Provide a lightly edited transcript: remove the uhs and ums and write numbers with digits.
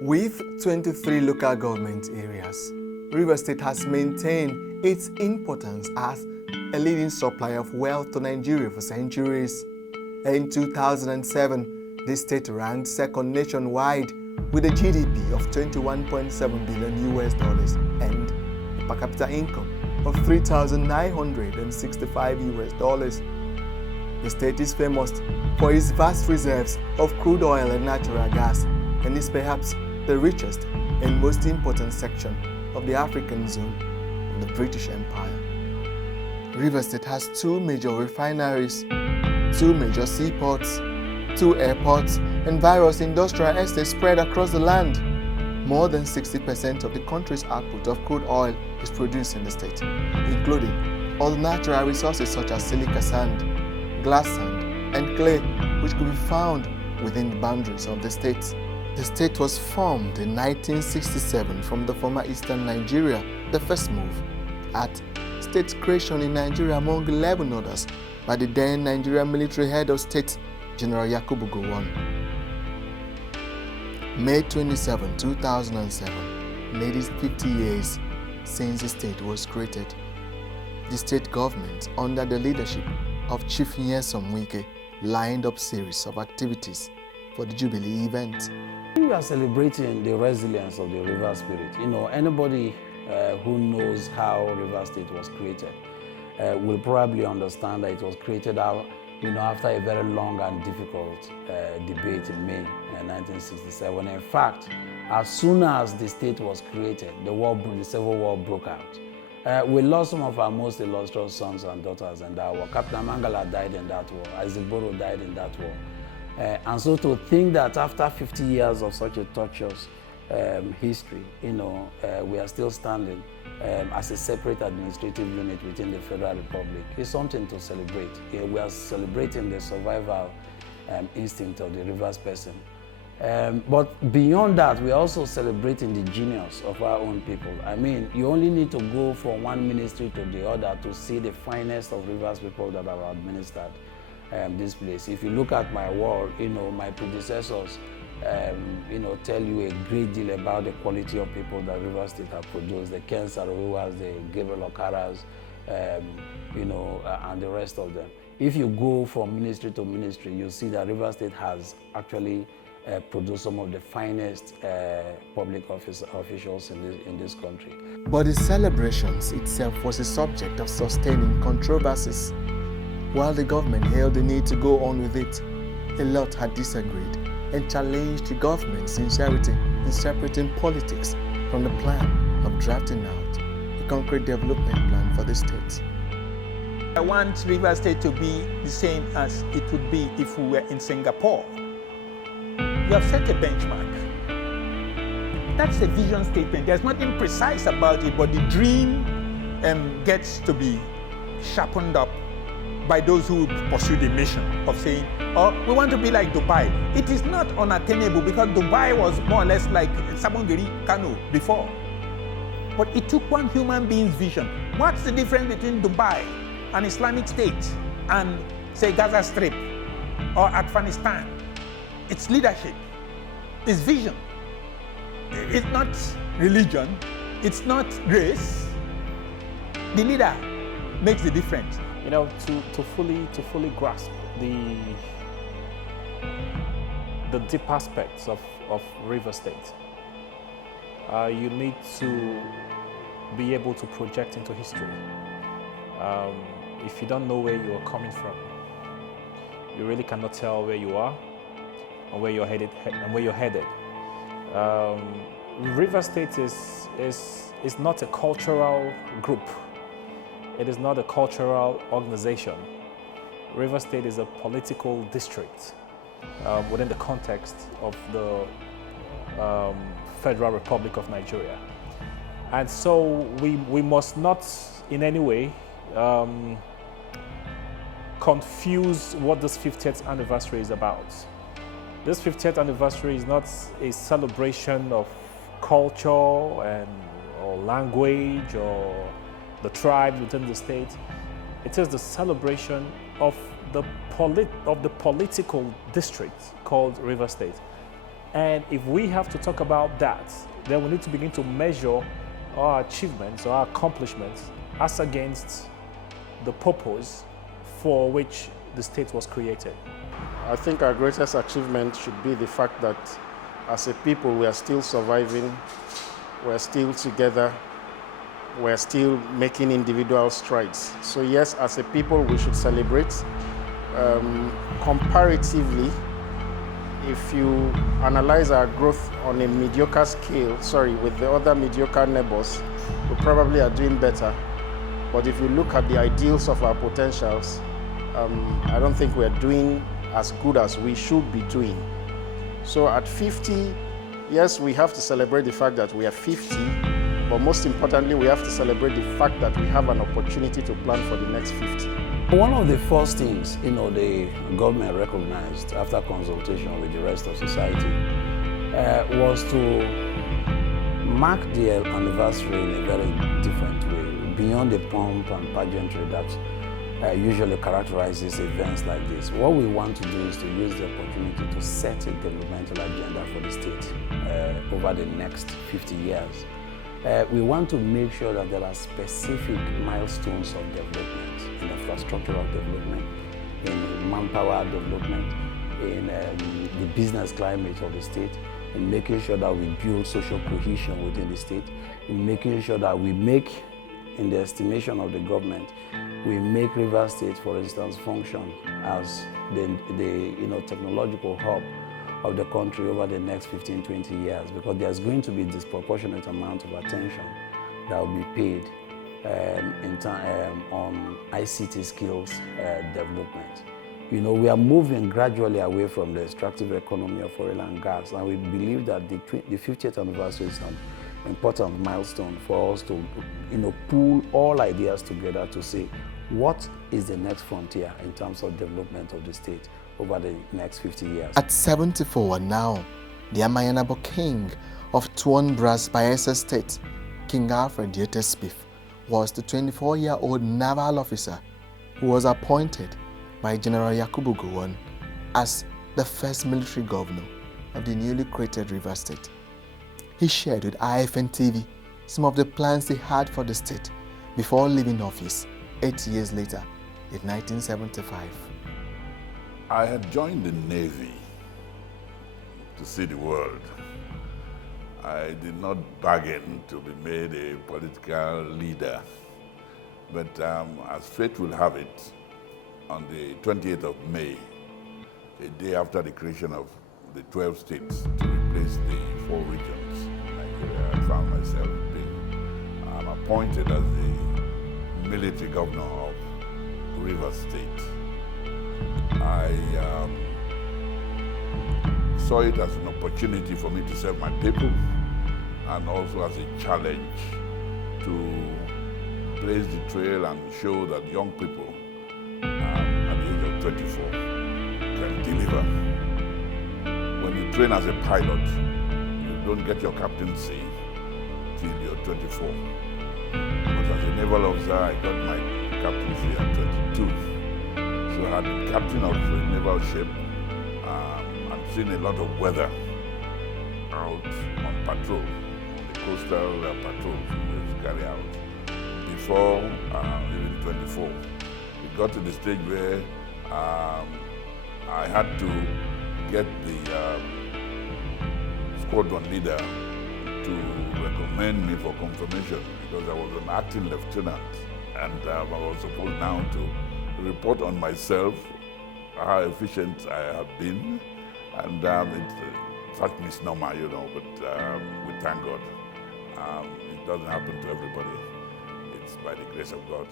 With 23 local government areas, Rivers State has maintained its importance as a leading supplier of wealth to Nigeria for centuries. In 2007, the state ranked second nationwide with a GDP of $21.7 billion and a per capita income of $3,965. The state is famous for its vast reserves of crude oil and natural gas and is perhaps the richest and most important section of the African zone of the British Empire. Rivers State has two major refineries, two major seaports, two airports, and various industrial estates spread across the land. More than 60% of the country's output of crude oil is produced in the state, including all the natural resources such as silica sand, glass sand, and clay, which could be found within the boundaries of the state. The state was formed in 1967 from the former Eastern Nigeria, the first move at state creation in Nigeria among 11 others by the then Nigerian military head of state, General Yakubu Gowon. May 27, 2007 made it 50 years since the state was created. The state government, under the leadership of Chief Nyesom Wike, lined up a series of activities for the Jubilee event. We are celebrating the resilience of the river spirit. Anybody who knows how River State was created will probably understand that it was created after a very long and difficult debate in May 1967. In fact, as soon as the state was created, the Civil War broke out. We lost some of our most illustrious sons and daughters in that war. Captain Mangala died in that war. Isaac Boro died in that war. And so to think that after 50 years of such a tortuous history, we are still standing as a separate administrative unit within the Federal Republic is something to celebrate. We are celebrating the survival instinct of the Rivers person. But beyond that, we are also celebrating the genius of our own people. I mean, you only need to go from one ministry to the other to see the finest of Rivers people that are administered this place. If you look at my wall, my predecessors, tell you a great deal about the quality of people that Rivers State have produced. The Ken Sarowiwas, the Gabriel Okaras, and the rest of them. If you go from ministry to ministry, you see that Rivers State has actually produced some of the finest public officials in this country. But the celebrations itself was a subject of sustaining controversies. While the government held the need to go on with it, a lot had disagreed and challenged the government's sincerity in separating politics from the plan of drafting out a concrete development plan for the state. I want Rivers State to be the same as it would be if we were in Singapore. You have set a benchmark. That's a vision statement. There's nothing precise about it, but the dream gets to be sharpened up by those who pursue the mission of saying, we want to be like Dubai. It is not unattainable because Dubai was more or less like Sabongiri, Kano before. But it took one human being's vision. What's the difference between Dubai, an Islamic state, and say Gaza Strip or Afghanistan? It's leadership, it's vision. It's not religion, it's not race. The leader makes the difference. To fully grasp the deep aspects of River State, you need to be able to project into history. If you don't know where you are coming from, you really cannot tell where you are and where you're headed. River State is not a cultural group. It is not a cultural organization. River State is a political district within the context of the Federal Republic of Nigeria. And so we must not in any way confuse what this 50th anniversary is about. This 50th anniversary is not a celebration of culture or language or the tribes within the state. It is the celebration of the political district called River State. And if we have to talk about that, then we need to begin to measure our achievements or our accomplishments as against the purpose for which the state was created. I think our greatest achievement should be the fact that as a people we are still surviving, we're still together, we're still making individual strides. So yes, as a people we should celebrate. Comparatively, if you analyze our growth on a mediocre scale, with the other mediocre neighbors, we probably are doing better. But if you look at the ideals of our potentials, I don't think we're doing as good as we should be doing. So at 50, yes, we have to celebrate the fact that we are 50, but most importantly, we have to celebrate the fact that we have an opportunity to plan for the next 50. One of the first things, the government recognized after consultation with the rest of society was to mark the anniversary in a very different way, beyond the pomp and pageantry that usually characterizes events like this. What we want to do is to use the opportunity to set a developmental agenda for the state over the next 50 years. We want to make sure that there are specific milestones of development, in infrastructural development, in manpower development, in the business climate of the state, in making sure that we build social cohesion within the state, in making sure that we make, in the estimation of the government, we make River State, for instance, function as the technological hub of the country over the next 15, 20 years, because there's going to be a disproportionate amount of attention that will be paid on ICT skills development. We are moving gradually away from the extractive economy of oil and gas, and we believe that the 50th anniversary is an important milestone for us to pool all ideas together to say, what is the next frontier in terms of development of the state over the next 50 years? At 74 now, the Amayanabo King of Tuon Brass Bayelsa State, King Alfred Diete Spiff, was the 24-year-old naval officer who was appointed by General Yakubu Gowon as the first military governor of the newly created River State. He shared with IFN TV some of the plans he had for the state before leaving office 8 years later in 1975. I had joined the Navy to see the world. I did not bargain to be made a political leader, but as fate will have it, on the 28th of May, a day after the creation of the 12 states to replace the 4 regions in Nigeria, I found myself being appointed as the military governor of River State. I saw it as an opportunity for me to serve my people and also as a challenge to blaze the trail and show that young people at the age of 24 can deliver. When you train as a pilot, you don't get your captaincy till you're 24. But as a naval officer, I got my captaincy at 22. So I had been captain of a naval ship and seen a lot of weather out on patrol, the coastal patrols we used to carry out before even 24. It got to the stage where I had to get the squadron leader to recommend me for confirmation because I was an acting lieutenant and I was supposed now to report on myself, how efficient I have been, and it's such misnomer, but we thank God. It doesn't happen to everybody. It's by the grace of God.